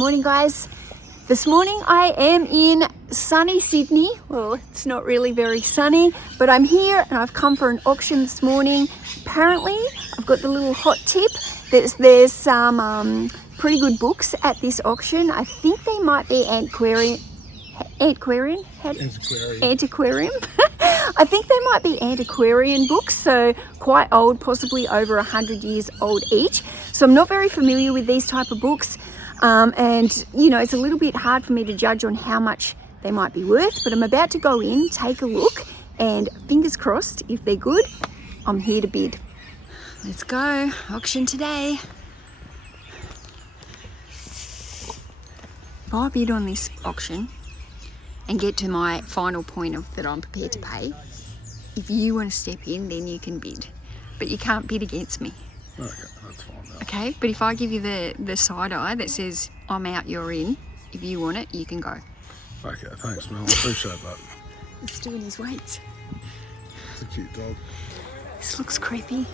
Morning guys. This morning I am in sunny Sydney. Well, it's not really very sunny, but I'm here and I've come for an auction this morning. Apparently, I've got the little hot tip. There's some pretty good books at this auction. I think they might be antiquarian. I think they might be antiquarian books, so quite old, possibly over 100 years old each. So I'm not very familiar with these type of books. And you know, it's a little bit hard for me to judge on how much they might be worth, but I'm about to go in, take a look, and fingers crossed, if they're good, I'm here to bid. Let's go, auction today. If I bid on this auction and get to my final point of that I'm prepared to pay, if you want to step in, then you can bid, but you can't bid against me. Okay, that's fine. Now. Okay, but if I give you the side eye that says I'm out, you're in, if you want it, you can go. Okay, thanks, Mel. I appreciate that. He's doing his weights. It's a cute dog. This looks creepy.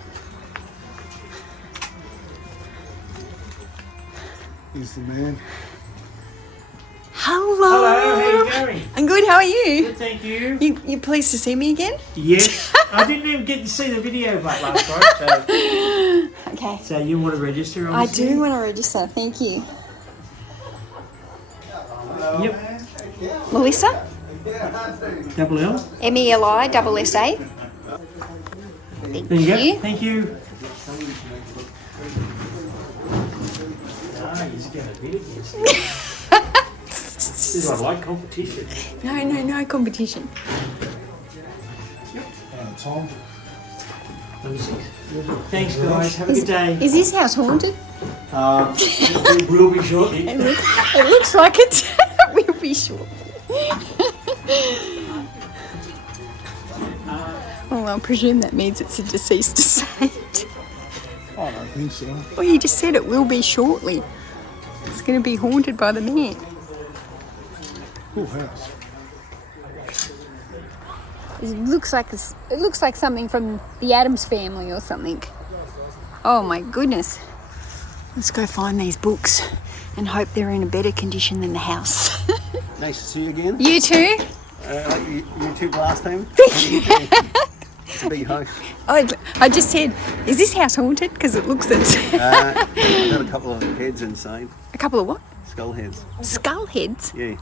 He's the man. Hello. Hello, how you going? I'm good, how are you? Good, thank you. You pleased to see me again? Yes. I didn't even get to see the video but last night, Okay. so you want to register, I obviously? do want to register, thank you. Yep. Melissa? Double L. MELI-SSA. Thank There you you. go. Thank you. Ah, he's going to bid against me. This is what I like, competition. No competition. Tom. Thanks, guys. Have a good day. Is this house haunted? It will be shortly. It looks like it. We'll be sure. Well, I presume that means it's a deceased estate. I don't think so. Well, you just said it will be shortly. It's going to be haunted by the man. Cool house. It looks like something from the Addams Family or something. Oh my goodness. Let's go find these books and hope they're in a better condition than the house. Nice to see you again. You too? Like you two last time. It's a big house. I just said, is this house haunted? Because it looks it. I've got a couple of heads inside. A couple of what? Skull heads. Skull heads? Yeah.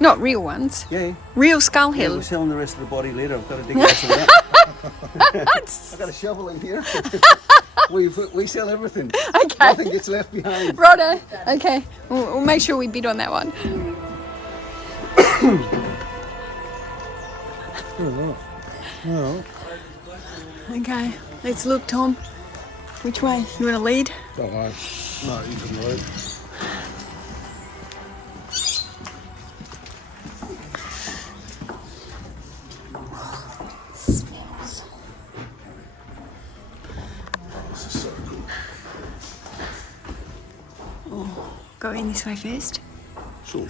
Not real ones. Yeah. Real skull Yeah, we're heads. selling the rest of the body later. I've got to dig out some of that. I've got a shovel in here. we sell everything. Okay. Nothing gets left behind. Righto. Okay. We'll make sure we bid on that one. No. Okay. Let's look, Tom. Which way? You want to lead? Don't worry. No, you can leave. Smells. This is so cool. Oh, go in this way first. Sure.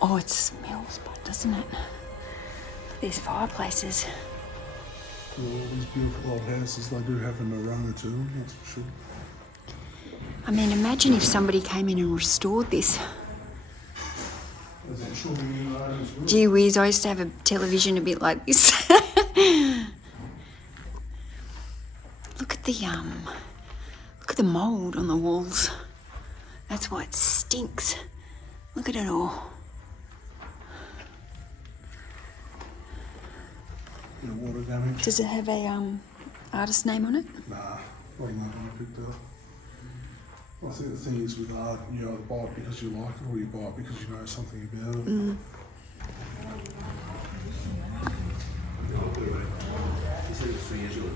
Oh, it smells bad, doesn't it? These fireplaces. All these beautiful old houses, they do have an aroma to them, that's for sure. I mean, imagine if somebody came in and restored this. Is it sure you know as well? Gee whiz, I used to have a television a bit like this. Look at the mould on the walls. That's why it stinks. Look at it all. Bit of water damage? Does it have a artist name on it? Nah, probably not going to pick that. I think the thing is with art, you either buy it because you like it or you buy it because you know something about it.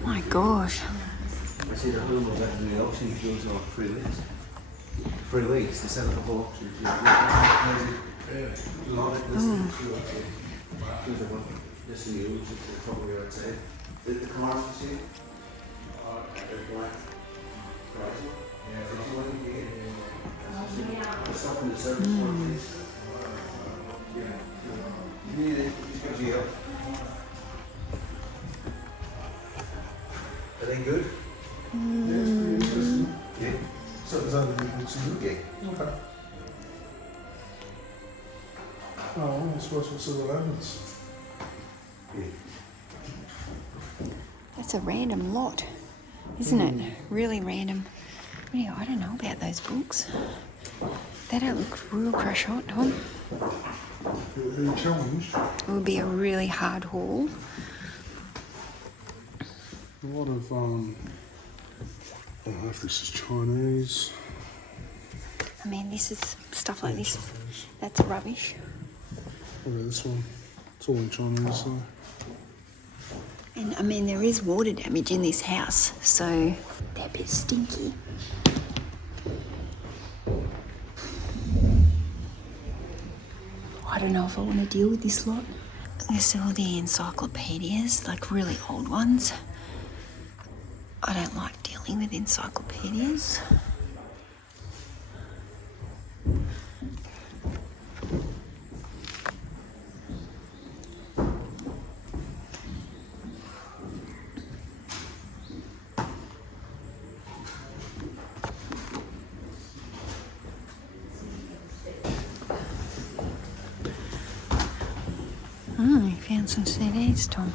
My gosh. I see the home was out in the auction, it goes on 3 weeks. 3 weeks, they set up a whole auction. This is you, which is probably outside. The commercial see? The black. Yeah, if you want to get the stuff in the service workplace. You need it, just gives you help. Are they good? books, is it? Yeah. Okay. Oh, well, I suppose we'll see what happens. Yeah. That's a random lot, isn't it? Really random. Yeah, I don't know about those books. They don't look real crush hot, Tom. You're being challenged. It would be a really hard haul. A lot of, I don't know if this is Chinese. I mean, this is stuff like this. That's rubbish. Look at this one. It's all in Chinese, though. And I mean, there is water damage in this house, so they're a bit stinky. I don't know if I want to deal with this lot. There's all the encyclopedias, like really old ones. I don't like dealing with encyclopedias. Oh, you found some CDs, Tom.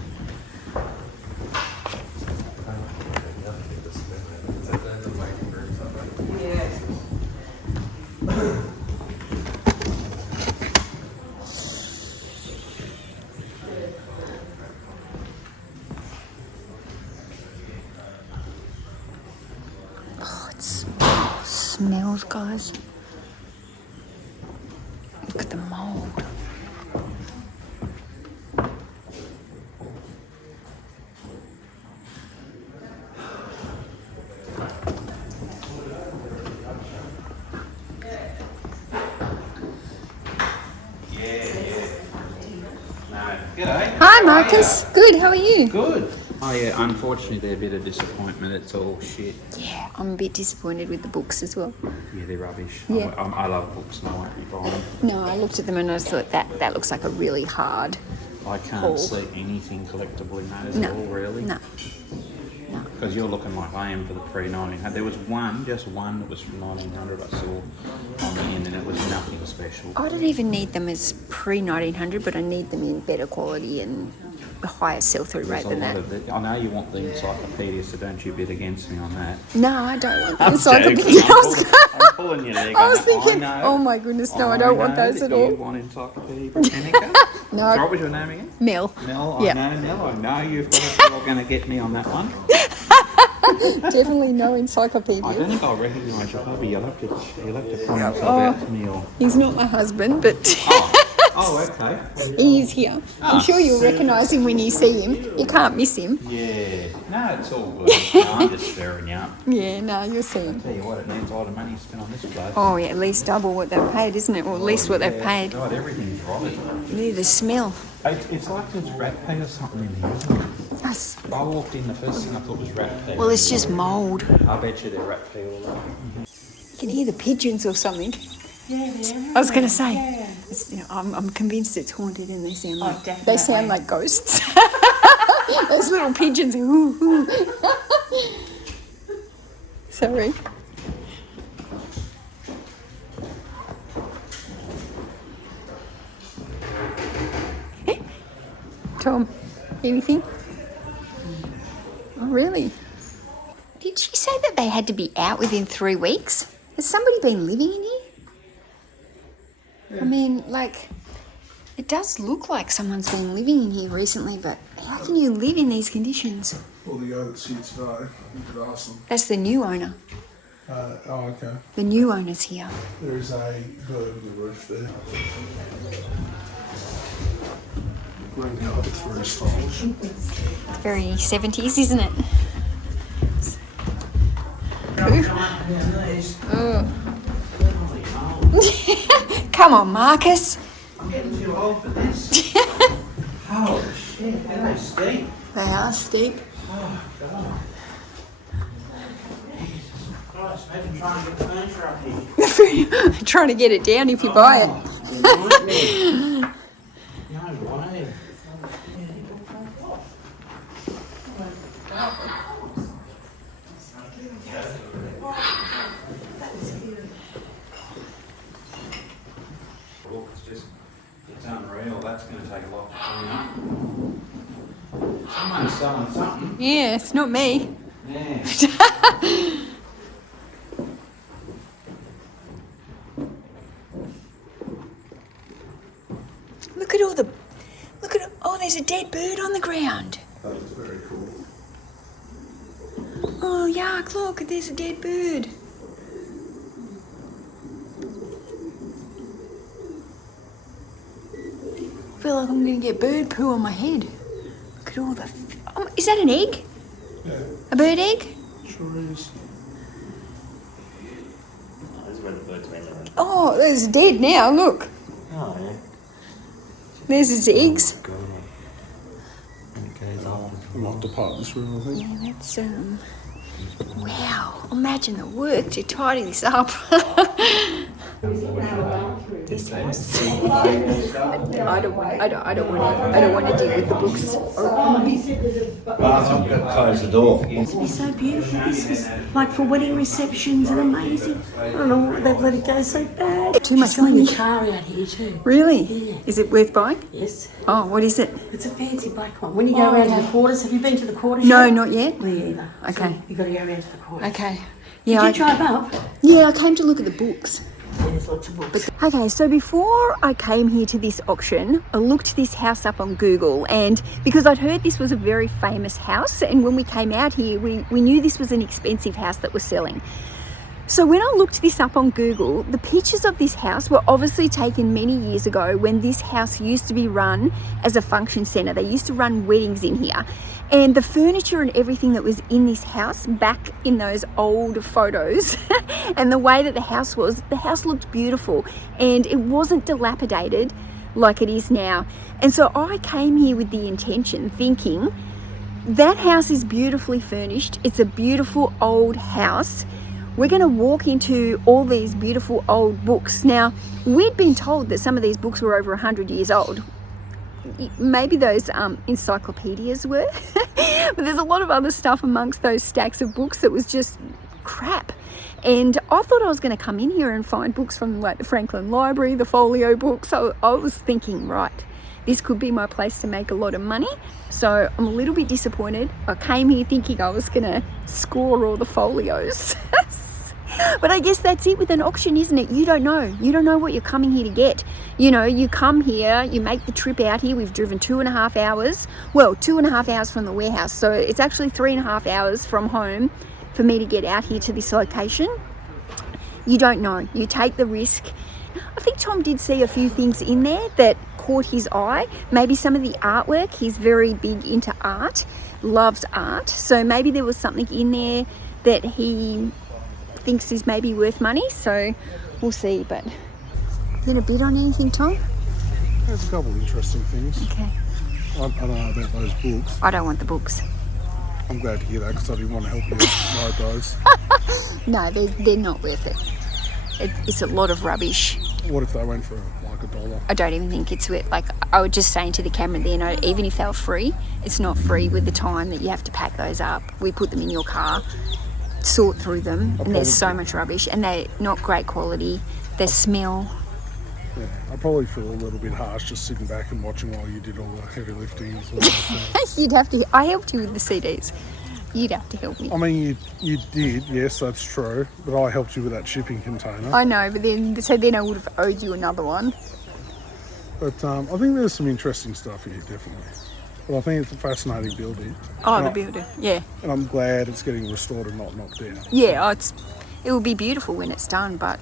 Oh, it smells, guys. Look at the mold. G'day. Hi, Marcus. Good. How are you? Good. Oh yeah, unfortunately they're a bit of disappointment. It's all shit. Yeah, I'm a bit disappointed with the books as well. Yeah, they're rubbish. Yeah. I love books and I won't be buying them. No, I looked at them and I just thought that looks like a really hard. I can't Cool. see anything collectible in that at No, all, really. no. Because you're looking like I am for the pre-1900. There was just one that was from 1900 I saw on the end, and it was nothing special. I don't even need them as pre-1900, but I need them in better quality and a higher sell-through There's rate a than lot that. of the, I know you want the encyclopedia, so don't you bet against me on that. No, I don't want the I'm encyclopedia. joking. I'm pulling your leg. I was on that. thinking, know. oh my goodness, no, I don't want know those that at all. You want Encyclopedia Britannica? No. So what was your name again? Mel. Mel, Yeah. I know, Mel. I know you've got you're going to get me on that one. Definitely no I encyclopedia. don't think I'll recognise your hubby. You'll have to point yourself out to me. Or... He's not my husband, but Oh, okay. he is here. I'm sure you'll recognise him when you see him. You can't miss him. Yeah. No, it's all good. No, I'm just stirring you up. Yeah, no, you'll see him. Tell you what, it needs a lot of money spent on this place. Oh, yeah, at least double what they've paid, isn't it? Or at least what they've paid. God, everything's rotted. Yeah, the smell. It's like there's rat pee or something in here, isn't it? Yes. I walked in, the first thing I thought was rat pee. Well, it's just mould. I bet you they're rat pee all over. You can hear the pigeons or something. Yeah, they're I was going to say, Yeah. it's, you know, I'm convinced it's haunted and they sound like definitely. they sound like ghosts. Those little pigeons. Ooh, ooh. Sorry. Tom, anything? Oh, really? Did she say that they had to be out within 3 weeks? Has somebody been living in here? I mean, like, it does look like someone's been living in here recently, but how can you live in these conditions? Well, the guy that's here today, you could ask them. That's the new owner. Oh, okay. The new owner's here. There is a bird on the roof there. Green carpet's very stylish. It's very 70s, isn't it? Oh. Come on, Marcus. I'm getting too old for this. Holy shit, they're they steep. They are steep. Oh, God. Christ, imagine trying to get the furniture up here. Trying to get it down if you buy it. Nightmare. No way. going to take a lot to clean up. Someone's selling something. Yeah, it's not me. Yeah. Look at oh, there's a dead bird on the ground. That is very cool. Oh, yuck, look, there's a dead bird. I feel like I'm going to get bird poo on my head. Look at all the... Oh, is that an egg? Yeah, A bird egg? sure is. That's where the birds went around. Oh, it's dead now, look. Oh, yeah. There's its eggs. God. And it goes on. We might depart this room, I think. Yeah, that's, wow, imagine the work to tidy this up. This house. I don't want to deal with the books. Bathroom, close the door. It's so beautiful. This is like for wedding receptions and amazing. I don't know why they've let it go so bad. Too much She's selling money. a car out here too. Really? Yeah. Is it worth buying? Yes. Oh, what is it? It's a fancy black one. When you go around to the quarters, have you been to the quarters No, yet? not yet. Me either. Okay. So you've got to go around to the quarters. Okay. Did Yeah, you drive up? I came to look at the books. Yeah, there's lots of books. Okay, so before I came here to this auction, I looked this house up on Google, and because I'd heard this was a very famous house, and when we came out here, we knew this was an expensive house that was selling. So when I looked this up on Google, the pictures of this house were obviously taken many years ago when this house used to be run as a function centre. They used to run weddings in here. And the furniture and everything that was in this house back in those old photos and the way that the house looked beautiful and it wasn't dilapidated like it is now. And so I came here with the intention thinking that house is beautifully furnished. It's a beautiful old house. We're going to walk into all these beautiful old books. Now, we'd been told that some of these books were over 100 years old. Maybe those encyclopedias were, but there's a lot of other stuff amongst those stacks of books that was just crap. And I thought I was going to come in here and find books from like the Franklin Library, the folio books. So I was thinking, right, this could be my place to make a lot of money. So I'm a little bit disappointed. I came here thinking I was going to score all the folios. But I guess that's it with an auction, isn't it? You don't know. You don't know what you're coming here to get. You know, you come here, you make the trip out here. We've driven 2.5 hours. Well, 2.5 hours from the warehouse. So it's actually 3.5 hours from home for me to get out here to this location. You don't know. You take the risk. I think Tom did see a few things in there that caught his eye. Maybe some of the artwork. He's very big into art, loves art. So maybe there was something in there that he thinks is maybe worth money, so we'll see. But is there a bid on anything, Tom? There's a couple of interesting things. Okay. I don't know about those books. I don't want the books. I'm glad to hear that because I didn't want to help you ride those. No, they're not worth it. It's a lot of rubbish. What if they went for like $1? I don't even think it's worth. Like I was just saying to the camera there, no, even if they were free, it's not free with the time that you have to pack those up. We put them in your car, sort through them, and there's so much rubbish, and they're not great quality. They smell. Yeah, I probably feel a little bit harsh just sitting back and watching while you did all the heavy lifting as well. So. You'd have to. I helped you with the CDs. You'd have to help me. I mean, you did, yes, that's true. But I helped you with that shipping container. I know, but then I would have owed you another one. But I think there's some interesting stuff here, definitely. But I think it's a fascinating building. Oh, the building, yeah. And I'm glad it's getting restored and not knocked down. Yeah, it will be beautiful when it's done, but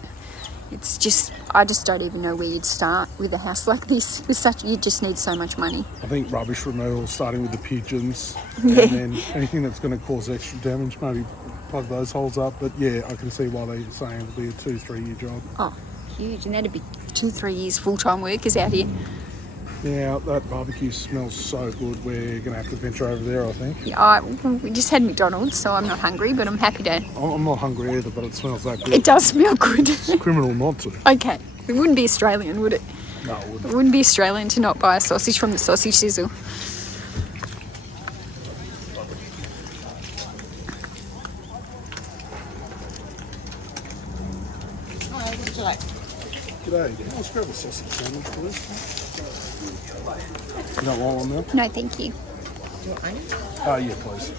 it's just, I just don't even know where you'd start with a house like this. You just need so much money. I think rubbish removal, starting with the pigeons, Yeah. and then anything that's going to cause extra damage, maybe plug those holes up. But yeah, I can see why they're saying it'll be a 2-3 year job. Oh, huge, and that'd be 2-3 years full-time workers out here. Yeah, that barbecue smells so good. We're going to have to venture over there, I think. Yeah, we just had McDonald's, so I'm not hungry, but I'm happy to. I'm not hungry either, but it smells that good. It does smell good. It's criminal not to. Okay, it wouldn't be Australian, would it? No, it wouldn't. It wouldn't be Australian to not buy a sausage from the sausage sizzle. G'day. Let's grab a sausage sandwich, please. You don't want one now? No, thank you. Oh, yeah, please.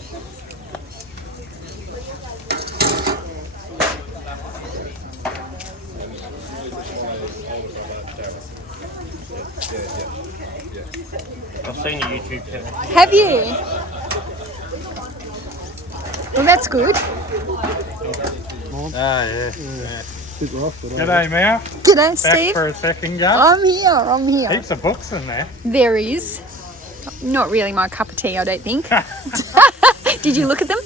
I've seen your YouTube channel. Have you? Well, that's good. Ah, yeah. Bit rough, but G'day, Mel. G'day, Back Steve. for a second go. I'm here. Heaps of books in there. There is. Not really my cup of tea, I don't think. Did you look at them?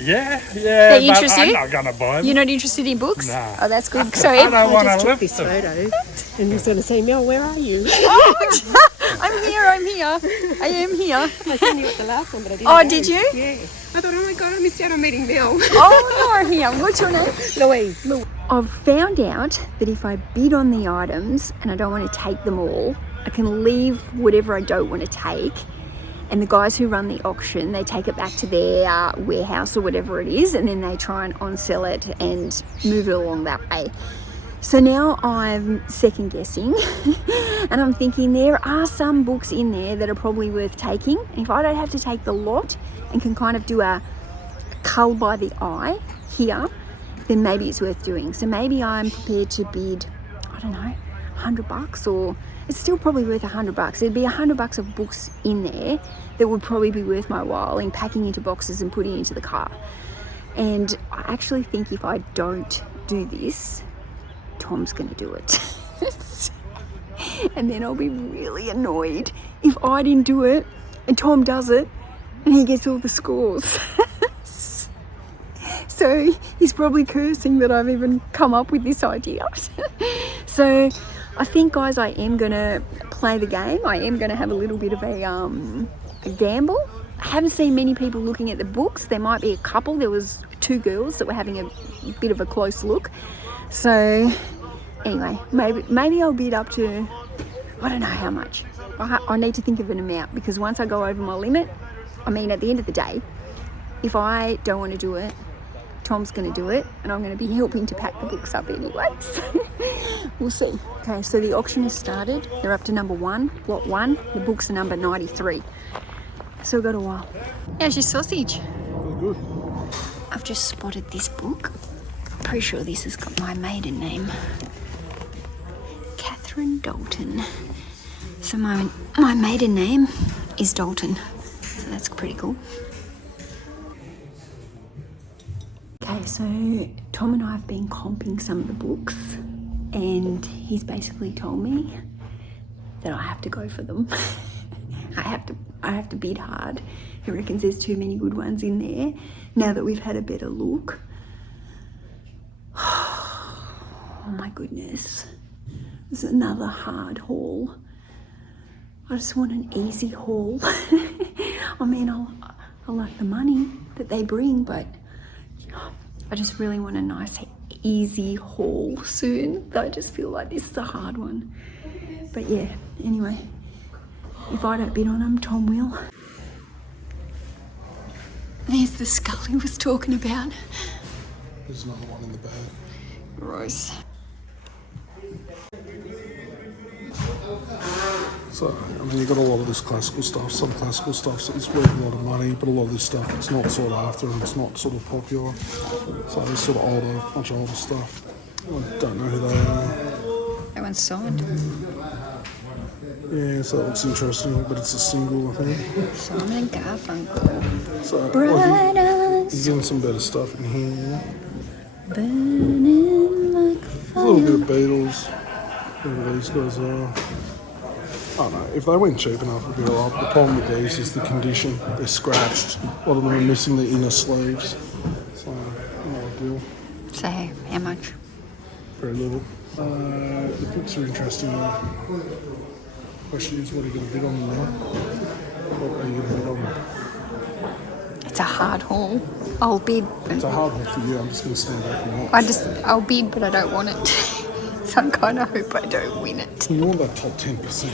Yeah, They but interest I'm you? not going to buy them. You're not interested in books? No. Oh, that's good. So I don't want to Took lift this them. photo, and he's going to say, Mel, where are you? I'm here. I am here. I seen you at the last one, but I didn't. Oh, go. did you? Yeah. I thought, oh my God, I missed out on meeting Mel. Oh, no, here. What's your name? Louise. I've found out that if I bid on the items and I don't want to take them all, I can leave whatever I don't want to take. And the guys who run the auction, they take it back to their warehouse or whatever it is, and then they try and on-sell it and move it along that way. So now I'm second guessing and I'm thinking there are some books in there that are probably worth taking. And if I don't have to take the lot and can kind of do a cull by the eye here, then maybe it's worth doing. So maybe I'm prepared to bid, I don't know, $100, or it's still probably worth $100. There'd be $100 of books in there that would probably be worth my while in packing into boxes and putting into the car. And I actually think if I don't do this, Tom's going to do it. And then I'll be really annoyed if I didn't do it and Tom does it and he gets all the scores. So he's probably cursing that I've even come up with this idea. So I think, guys, I am going to play the game. I am going to have a little bit of a gamble. I haven't seen many people looking at the books. There might be a couple. There was 2 girls that were having a bit of a close look. So anyway, maybe I'll bid up to, I don't know how much. I need to think of an amount, because once I go over my limit, I mean, at the end of the day, if I don't want to do it, Tom's going to do it, and I'm going to be helping to pack the books up anyway. So we'll see. Okay, so the auction has started. They're up to number 1, lot 1. The books are number 93. So we've got a while. How's your sausage? Very good. I've just spotted this book. I'm pretty sure this has got my maiden name. Catherine Dalton. So my maiden name is Dalton. So that's pretty cool. Okay, so Tom and I have been comping some of the books, and he's basically told me that I have to go for them. I have to bid hard. He reckons there's too many good ones in there now that we've had a better look. Oh my goodness. This is another hard haul. I just want an easy haul. I mean, I like the money that they bring, but I just really want a nice, easy haul soon. I just feel like this is a hard one. But yeah, anyway, if I don't bid on them, Tom will. There's the skull he was talking about. There's another one in the bag. Gross. So, I mean, you've got a lot of this classical stuff, some classical stuff, so it's worth a lot of money, but a lot of this stuff, it's not sought after and it's not sort of popular. So it's sort of older, much older stuff. I don't know who they are. That one's signed. Yeah, so that looks interesting, but it's a single, I think. Simon and Garfunkel. So, Bright like, eyes he's doing some better stuff in here. burning like A little bit fire. of Beatles, whatever these guys are. I don't know, if they went cheap enough, it'd be alright. The problem with these is the condition. They're scratched. A lot of them are missing the inner sleeves. So, not ideal. So, how much? Very little. The books are interesting though. Question is, what are you going to bid on them now? What are you going to bid on them? It's a hard haul. I'll bid. It's a hard one for you. I'm just going to stand back and watch. I'll bid, but I don't want it. So I kind of hope I don't win it. You want that top 10%.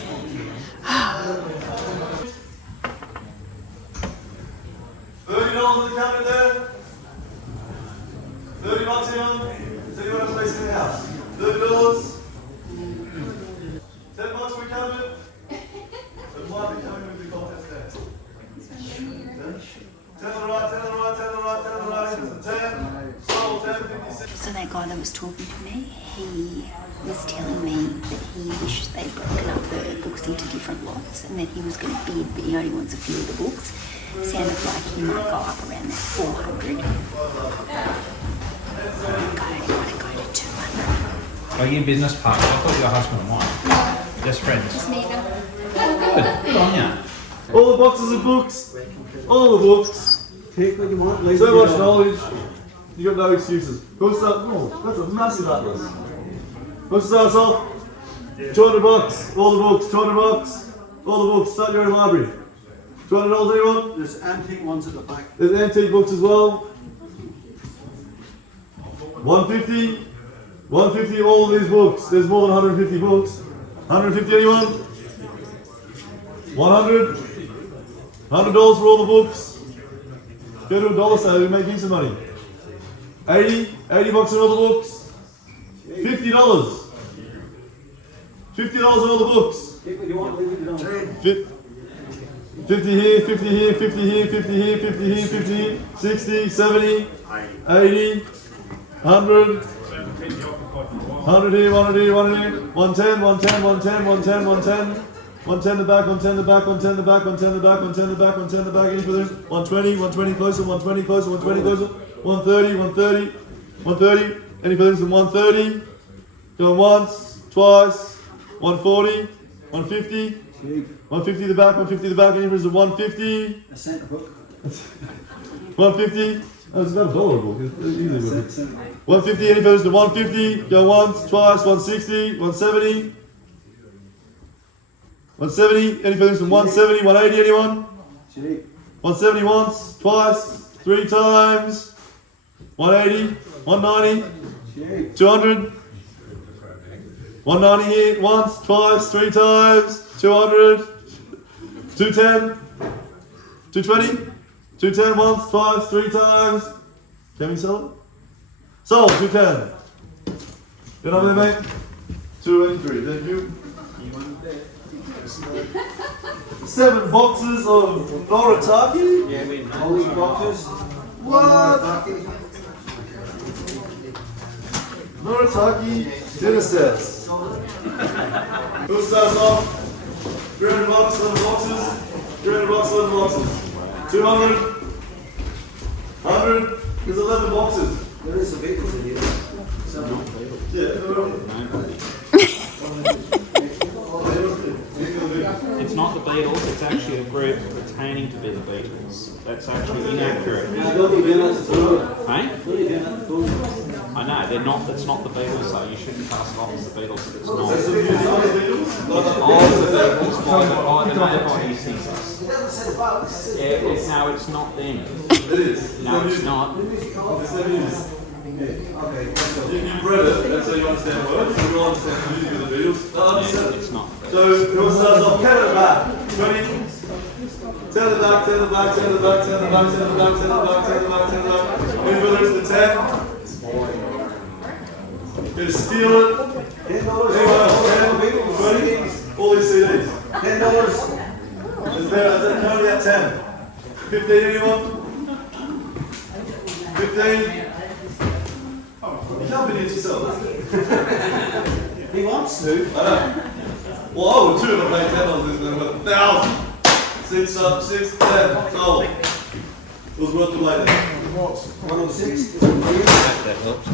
$30 on the counter there. $30 in. Does anyone have a place in the house? $30. $10 we counted. So that guy that was talking to me, he was telling me that he wished they'd broken up the books into different lots and that he was going to bid, but he only wants a few of the books. Sounded like he might go up around that 400. I want to go to 200. Are you business partners? I thought you were husband and wife. Just friends. Just neither. Good on you. All the boxes of books. All the books. Take what you want. Leave so much knowledge. You got no excuses. Who start? Oh, that's a massive atlas. Who starts off? 200 bucks. All the books. 200 bucks. All the books. Start your own library. $200 anyone? There's antique ones at the back. There's antique books as well. 150. 150 all of these books. There's more than 150 books. 150 anyone? 100. $100 for all the books. Go to a dollar sale, you're making some money. 80 bucks for all the books. $50. $50 for all the books. Take what you want, leave it, you don't. 50 here, 50 here, 50 here, 50 here, 50 here, 50 here, 60, 70, 80, 100. 100 here, 100 here, 100 here, 110, 110, 110, 110, 110, 110 the back, 110 the back, 110 the back, 110 the back, 110 the back, 110 the back, any further, 120, 120 closer, 120 closer, 120 closer, 130, 130, 130, any further than 130, going once, twice, 140, 150, 150 the back, 150 the back, any further than 150, A centre book. 150, oh, it's not a dollar book, it's easily book. 150, any further to 150, go once, twice, 160, 170, 170, any further to 170, 180, anyone? 170 once, twice, 3 times, 180, 190, 200, 190 here, once, twice, 3 times, 200, 210, 220, 210 once, twice, 3 times. Can we sell it? Sold, 210. Good on there, mate. 283, thank you. 7 boxes of Noritaki. Yeah, we all these boxes. What? Noritaki dinner sets. Who starts off? 300 bucks, 11 boxes. 300 bucks, 11 boxes. 200. 100. There's 11 boxes. There is a vehicle in here. It's not the Beatles, it's actually a group pretending to be the Beatles. That's actually inaccurate. I don't even know that's the phone. Hey? I know, they're not, that's not the Beatles though. You shouldn't pass it off as the Beatles if it's not. It's all the Beatles by the nobody sees us. Yeah, no, it's not them. It is. No, it's not. Yes, it is. You've read it, and so you understand words, so you all understand the music of the Beatles. Yeah, it's not. So, who starts off? 10 at the back. 20. 10 at the back, 10 at the back, 10 at the back, 10 at the back, 10 at the back, 10 at the back, 10 at the back, 10 at the back. Anybody lose the 10? Gonna steal it. Anyone else? 10, 20, all these CDs. $10. Is there currently at 10? 15, anyone? 15? You can't be it yourself. He wants to. I know. Well, I would too if I paid $10 this thing, but 1,000. 6 up, 6, 10, sold. It was worth the wait. 106. That helps.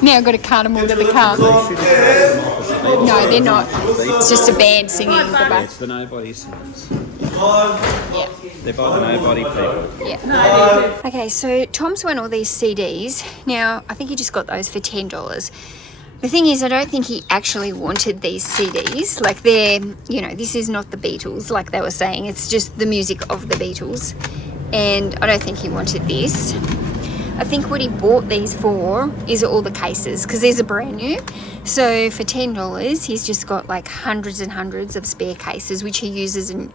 Now I've got to cut them all to the car. No, they're not. It's just a band singing in the back. It's the nobody singers. Yeah. They're by the nobody people. Yeah. Okay, so Tom's won all these CDs. Now, I think he just got those for $10. The thing is, I don't think he actually wanted these CDs. Like, they're, you know, this is not the Beatles, like they were saying. It's just the music of the Beatles. And I don't think he wanted this. I think what he bought these for is all the cases, because these are brand new. So for $10, he's just got like hundreds and hundreds of spare cases, which he uses and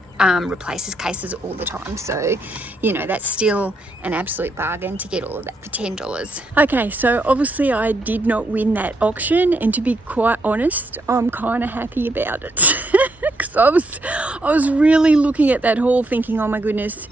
replaces cases all the time. So, you know, that's still an absolute bargain to get all of that for $10. Okay, so obviously I did not win that auction, and to be quite honest, I'm kind of happy about it. Because I was really looking at that haul thinking, oh my goodness,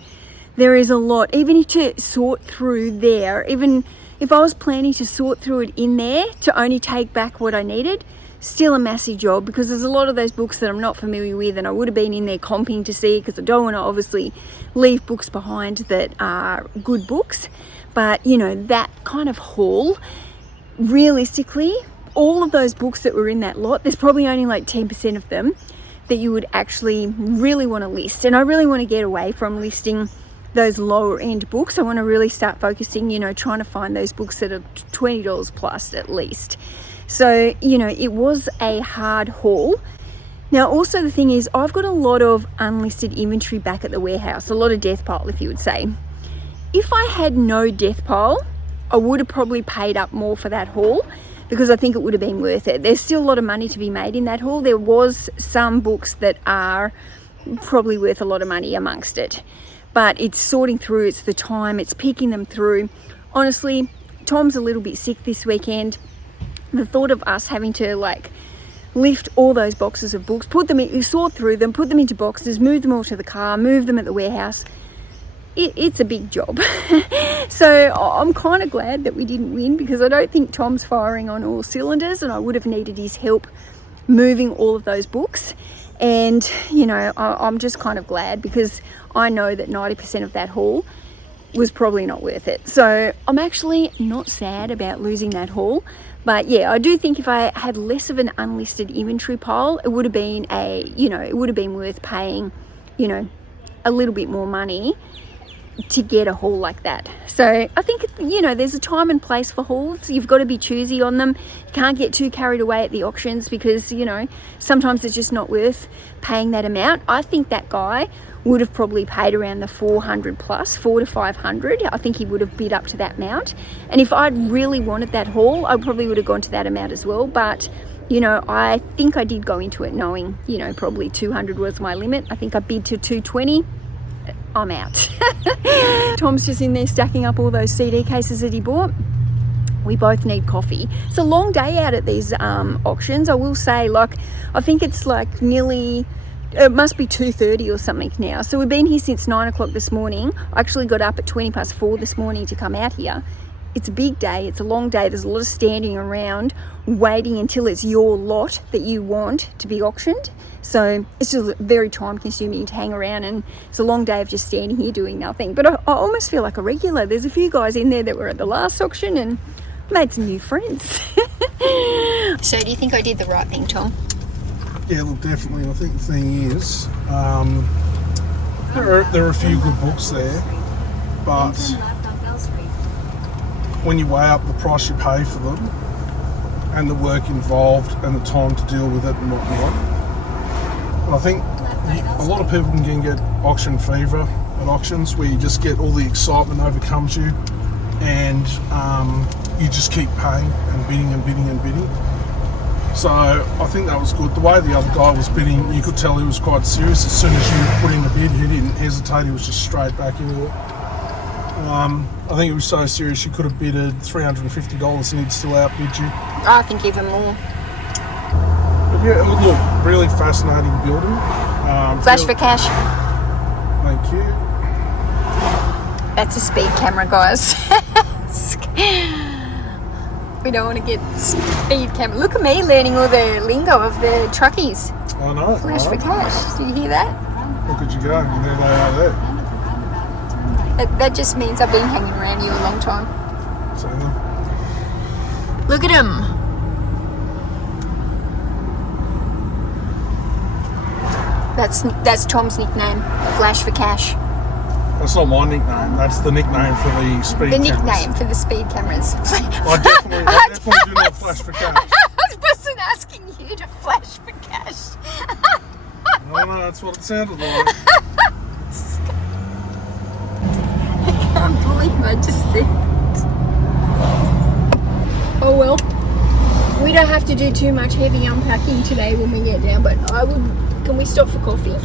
there is a lot. Even to sort through there, even if I was planning to sort through it in there to only take back what I needed, still a massive job, because there's a lot of those books that I'm not familiar with, and I would have been in there comping to see, because I don't want to obviously leave books behind that are good books. But you know, that kind of haul, realistically, all of those books that were in that lot, there's probably only like 10% of them that you would actually really want to list. And I really want to get away from listing those lower end books. I want to really start focusing, you know, trying to find those books that are $20 plus at least. So, you know, it was a hard haul. Now, also the thing is, I've got a lot of unlisted inventory back at the warehouse, a lot of death pile, if you would say. If I had no death pile, I would have probably paid up more for that haul, because I think it would have been worth it. There's still a lot of money to be made in that haul. There was some books that are probably worth a lot of money amongst it. But it's sorting through, it's the time, it's picking them through. Honestly, Tom's a little bit sick this weekend. The thought of us having to like lift all those boxes of books, put them in, sort through them, put them into boxes, move them all to the car, move them at the warehouse, it's a big job. So I'm kind of glad that we didn't win, because I don't think Tom's firing on all cylinders, and I would have needed his help moving all of those books. And you know, I'm just kind of glad, because I know that 90% of that haul was probably not worth it. So I'm actually not sad about losing that haul. But yeah, I do think if I had less of an unlisted inventory pile, it would have been it would have been worth paying, you know, a little bit more money to get a haul like that. So I think, you know, there's a time and place for hauls. You've got to be choosy on them. You can't get too carried away at the auctions, because, you know, sometimes it's just not worth paying that amount. I think that guy would have probably paid around the 400 plus, 400 to 500. I think he would have bid up to that amount. And if I'd really wanted that haul, I probably would have gone to that amount as well. But, you know, I think I did go into it knowing, you know, probably 200 was my limit. I think I bid to 220. I'm out. Tom's just in there stacking up all those CD cases that he bought. We both need coffee. It's a long day out at these auctions. I will say, like, I think it's like nearly, it must be 2:30 or something now. So we've been here since 9 o'clock this morning. I actually got up at 4:20 this morning to come out here. It's a big day, it's a long day. There's a lot of standing around waiting until it's your lot that you want to be auctioned. So it's just very time consuming to hang around, and it's a long day of just standing here doing nothing. But I almost feel like a regular. There's a few guys in there that were at the last auction and made some new friends. So do you think I did the right thing, Tom? Yeah, look, definitely. I think the thing is, there are a few good books there, but when you weigh up the price you pay for them and the work involved and the time to deal with it and whatnot, I think a lot of people can get auction fever at auctions, where you just get all the excitement overcomes you, and you just keep paying and bidding and bidding and bidding. So I think that was good. The way the other guy was bidding, you could tell he was quite serious. As soon as you put in the bid, he didn't hesitate, he was just straight back into it. I think it was so serious you could have bidded $350 and he'd still outbid you. I think even more. But yeah, look, really fascinating building. Flash for cash. Thank you. That's a speed camera, guys. We don't want to get speed camera. Look at me learning all the lingo of the truckies. I know. Flash for cash. Did you hear that? Look at you go. You know they are there. That just means I've been hanging around you a long time. So, Look at him. That's Tom's nickname, Flash for Cash. that's not my nickname. That's the nickname for the speed The cameras. nickname for the speed cameras. I definitely do not flash for cash. I wasn't asking you to flash for cash. No, that's what it sounded like. I can't believe I just said it. Oh well. We don't have to do too much heavy unpacking today when we get down, but can we stop for coffee?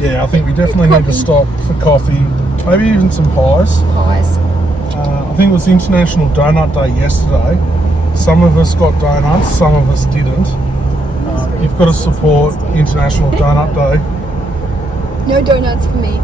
Yeah, I think we definitely need to stop for coffee. Maybe even some pies. Pies. I think it was International Donut Day yesterday. Some of us got donuts, some of us didn't. You've got to support International Donut Day. No donuts for me.